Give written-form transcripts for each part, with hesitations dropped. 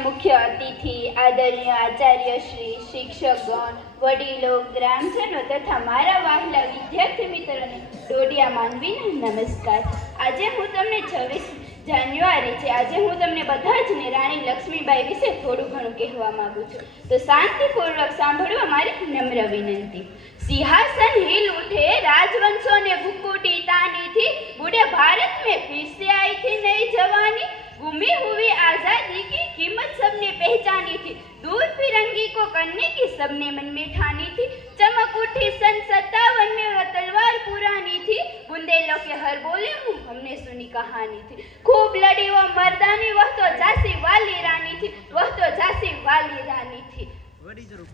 मुख्य अतिथि, आदरणीय आचार्य श्री, शिक्षकगण, वडीलो, ग्रामजनों तथा मारा वहाला विद्यार्थी मित्रों डोडिया मानवीने नमस्कार। आज हूँ तमने 26 जान्युआरी है, आज हूँ तमने बधा ज ने राणी लक्ष्मीबाई विषे थोड़ું ઘણું કહેવા માંગુ છું, તો શાંતિપૂર્વક સાંભળવા મારી નમ્ર વિનંતી। सिंहासन हिल उठे, राजवंशों ने भुकुटी तानी थी, बूढ़े भारत में फिर से आई थी नई जवानी। गुमी हुई आजादी की कीमत सबने पहचानी थी, दूर फिरंगी को करने की सबने मन में ठानी थी। चमक उठी सन 57 में वह तलवार पुरानी थी, बुंदेलों के हर बोले मुंह हमने सुनी कहानी थी। खूब लड़ी वो मर्दानी, वह तो झांसी वाली रानी थी, वह तो झांसी वाली रानी थी।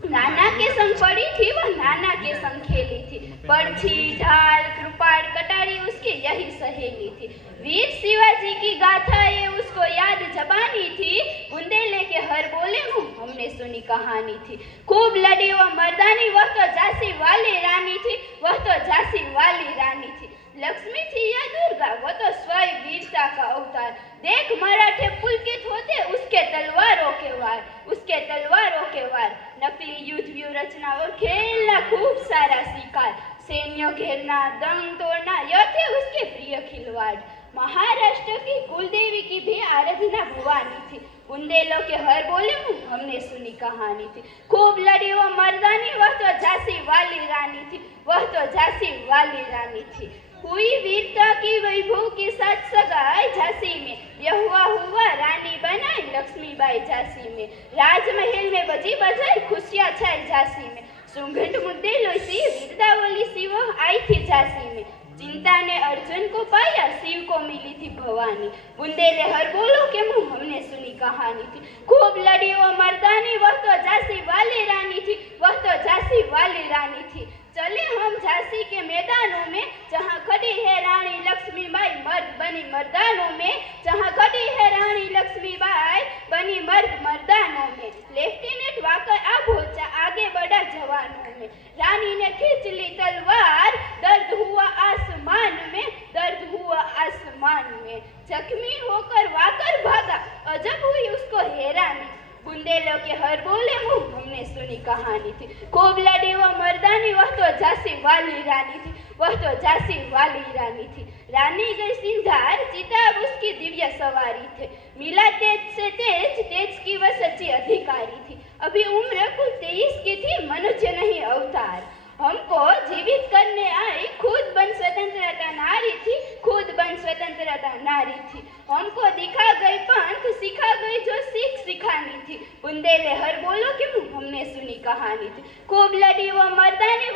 नाना के संग पड़ी थी वह, नाना के संग खेली थी, पर्ची ढाल कृपाल कटारी उसकी यही सहेली थी। वीर शिवाजी की गाथा ये उसको याद जबानी थी, बुंदेले के हर बोले मुंह हमने सुनी कहानी थी। खूब लड़ी वो मर्दानी, वह तो झांसी वाली रानी थी, वह तो झांसी वाली रानी थी। लक्ष्मी थी या दुर्गा, वो तो स्वयं वीरता का अवतार। देख मराठे पुलकित होते उसके तलवारों के वार, उसके तलवारों के वार। नकली युद्ध व्यूहरचना और खेलना खूब सारा शिकार, सैन्यों घेरना दंग तोड़ना यह थे उसके प्रिय खिलवाड़। महाराष्ट्र की कुलदेवी की भी आराधना भवानी थी, बुंदेलों के हर बोले मुंह हमने सुनी कहानी थी। खूब लड़ी वो मर्दानी, वह तो झांसी वाली रानी थी, वह तो झांसी वाली रानी थी। हुई वीरता की वैभव के साथ सगाई झांसी में, यह हुआ रानी बनाई लक्ष्मीबाई झांसी में। राजमहल में बजी बजाई खुशियां छाई झांसी में, सुगंध मुद्दे लोसी वीरतावली सी वह आई थी झांसी में। चिंता ने अर्जुन को पाया, शिव को मिली थी भवानी, बुंदेले हर बोलो के मुंह हमने सुनी कहानी थी। खूब लड़ी वो मर्दानी, वह तो झांसी वाली रानी थी, वह तो झांसी वाली रानी थी। चले हम झांसी के मैदानों में, जहाँ खड़ी है रानी लक्ष्मीबाई मर्द बनी मर्दानों में, जहाँ खड़ी है रानी लक्ष्मीबाई बनी मर्द मर्दानों में। लेफ्टिनेंट वाकर आ पहुंचा आगे बढ़ा जवानों में, रानी ने खींच ली तलवार, दर्द हुआ आसमान में, दर्द हुआ आसमान में। जख्मी होकर वाकर भागा, अजब हुई उसको हैरानी, बुंदेलों के हर बोले मुंह हमने सुनी कहानी थी। खूब लड़ी वो मर्दानी, वह तो झांसी वाली रानी थी, वह तो झांसी वाली रानी थी। रानी गई सिंधार, चिताब उसकी दिव्य सवारी थे, मिला तेज से तेज, तेज की वह सच्ची अधिकारी थी। अभी उम्र कुल 23 की थी, मनुष्य नहीं अवतार। हमको जीवित करने आई, खुद बन स्वतंत्रता नारी थी, खुद बन स्वतंत्रता नारी थी। हमको दिखा गई पंथ, सिखा गई जो सीख सिखानी थी, बुंदेले हर बोलो कि हमने सुनी कहानी थी। खूब लड़ी वो मर्दानी,